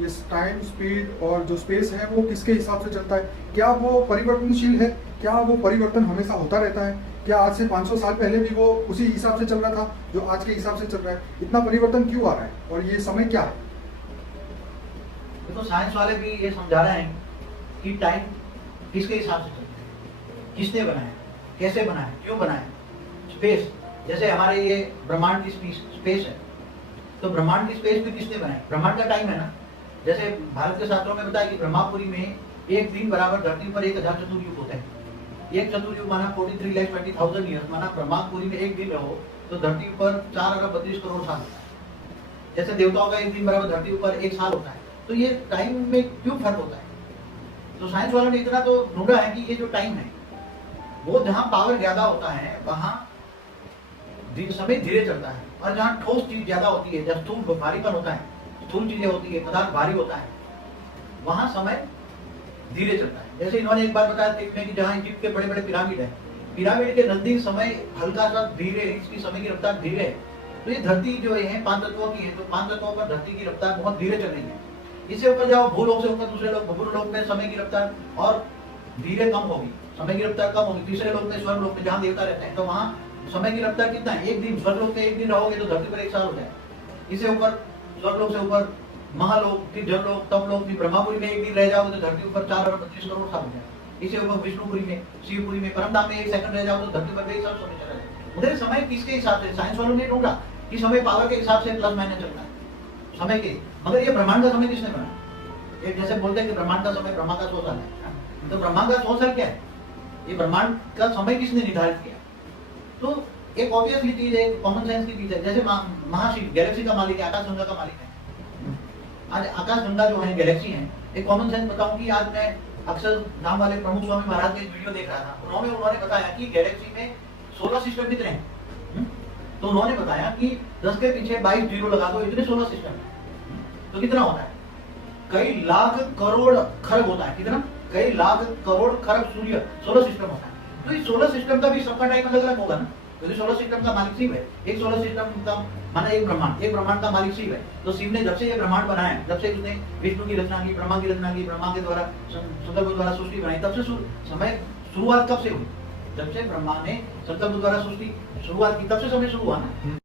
ये time, speed और जो स्पेस है वो किसके हिसाब से चलता है? क्या वो परिवर्तनशील है? क्या वो परिवर्तन हमेशा होता रहता है? क्या आज से 500 साल पहले भी वो उसी हिसाब से चल रहा था जो आज के हिसाब से चल रहा है? इतना परिवर्तन क्यों आ रहा है और ये समय क्या है? देखो साइंस वाले भी ये समझा रहे हैं कि टाइम किसके हिसाब से चलता है, किसने बनाया, कैसे बनाया, क्यों बनाया। स्पेस, जैसे हमारे ये ब्रह्मांड की स्पेस है, तो ब्रह्मांड की स्पेस भी किसने बनाई? ब्रह्मांड का टाइम है ना। जैसे भारत के शास्त्रों में बताया कि ब्रह्मापुरी में एक दिन बराबर धरती पर 1000 चतुर्युग होते हैं। एक चतुर्युग माना 43,20,000 ईयर्स, माना ब्रह्मापुरी में एक दिन रहो तो धरती पर 4,32 करोड़ साल होता है। जैसे देवताओं का एक दिन बराबर धरती पर एक साल होता है। तो ये टाइम में क्यों फर्क होता है? तो साइंस वालों ने इतना तो ढूंढा है कि ये जो टाइम है वो जहाँ पावर ज्यादा होता है वहां समय धीरे चलता है, और जहाँ ठोस चीज ज्यादा होती है, जब स्थूल भारीपन होता है, स्थूल चीजें होती है, पदार्थ भारी होता है, वहां समय धीरे चलता है। जैसे इन्होंने एक बार बताया थे कि जहाँ इजिप्ट के बड़े बड़े पिरामिड है, पिरामिड के नजदीक समय हल्का सा धीरे है, इसकी समय की रफ्तार धीरे है। तो ये धरती जो है 5 तत्वों की है, तो 5 तत्वों पर धरती की रफ्तार बहुत धीरे चल रही है। इससे ऊपर जाओ भूलोक से ऊपर दूसरे लोग, भूलोक लोक में समय की रफ्तार और धीरे कम होगी, समय की रफ्तार कम होगी। तीसरे लोक में, स्वर्ग लोक में जहाँ देवता रहते हैं, तो वहाँ समय की रफ्तार कितना है? एक दिन। स्वर्ग लोक में एक दिन रहोगे तो धरती पर 1 साल हो जाए। इससे ऊपर स्वर्ग लोक से ऊपर महालोक, फिर जललोक, तपलोक, फिर ब्रह्मापुरी में एक दिन रह जाओगे तो धरती ऊपर 4,25 करोड़ साल हो जाए। इससे ऊपर विष्णुपुरी में, शिवपुरी में, परमधाम में 1 सेकंड रह जाओ तो धरती पर 20 साल समय चला जाए। उधर समय किसके हिसाब से? साइंस वालों ने ढूंढा कि समय पावर के हिसाब से प्लस माइनस चलता है समय के। मगर ये ब्रह्मांड का समय किसने बनाया? एक जैसे बोलते हैं कि ब्रह्मांड का समय ब्रह्मा का 100 साल है, तो ब्रह्मांड का 100 साल क्या है? ये ब्रह्मांड का समय किसने निर्धारित किया? तो एक ऑब्वियसली चीज है, कॉमन सेंस की चीज है। जैसे महाशिव गैलेक्सी का मालिक है, आकाशगंगा का मालिक है। आज आकाशगंगा जो है, गैलेक्सी है, एक कॉमन सेंस बताऊं कि आज मैं अक्सर नाम वाले प्रमुख स्वामी महाराज के वीडियो देख रहा था। उन्होंने बताया कि गैलेक्सी में 16 सिस्टम कितने हैं। तो उन्होंने बताया कि 10 के पीछे 22 जीरो लगा दो, इतने 16 सिस्टम है। तो कितना होता है? कई लाख करोड़ खरब होता है। कितना? कई लाख करोड़ खरब सूर्य 16 सिस्टम होता है। तो इस 16 सिस्टम का भी सबका टाइम अलग अलग होगा ना, क्योंकि 16 सिस्टम का मालिक शिव है। एक 16 सिस्टम का माना एक ब्रह्मांड का मालिक शिव है। तो शिव ने जब से ये ब्रह्मांड बनाया, जब से उसने विष्णु की रचना की, ब्रह्मा की रचना की, ब्रह्मा के द्वारा संकल्प द्वारा सृष्टि बनाई, तब से समय शुरुआत कब से हुई? जब से ब्रह्मा ने संकल्प द्वारा सृष्टि शुरुआत की, तब से समय शुरू हुआ ना।